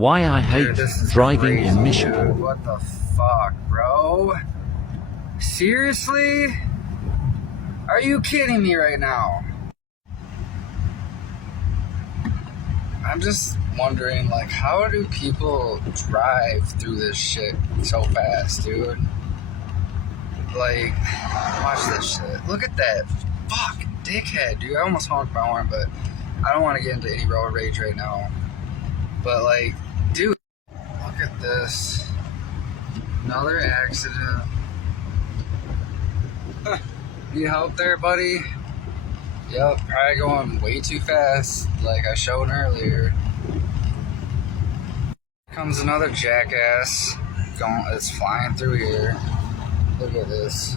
Why I hate This is driving crazy, in Michigan. dude. What the fuck, bro? Seriously? Are you kidding me right now? I'm just wondering, like, how do people drive through this shit so fast, dude? Like, watch this shit. Look at that fucking dickhead, dude. I almost honked my horn, but I don't want to get into any road rage right now. But, like, dude, look at this. Another accident. Need help there, buddy? Yep, probably going way too fast, like I showed earlier. Comes another jackass. It's flying through here. Look at this.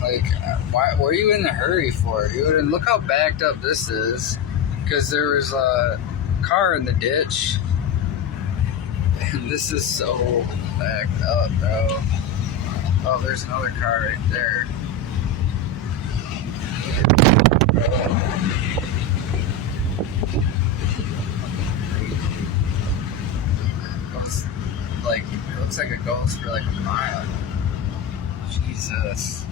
Like, why were you in a hurry for, dude? And look how backed up this is. Because there was a car in the ditch. And this is so backed up, bro. Oh, there's another car right there. It looks like it goes for like a mile. Jesus.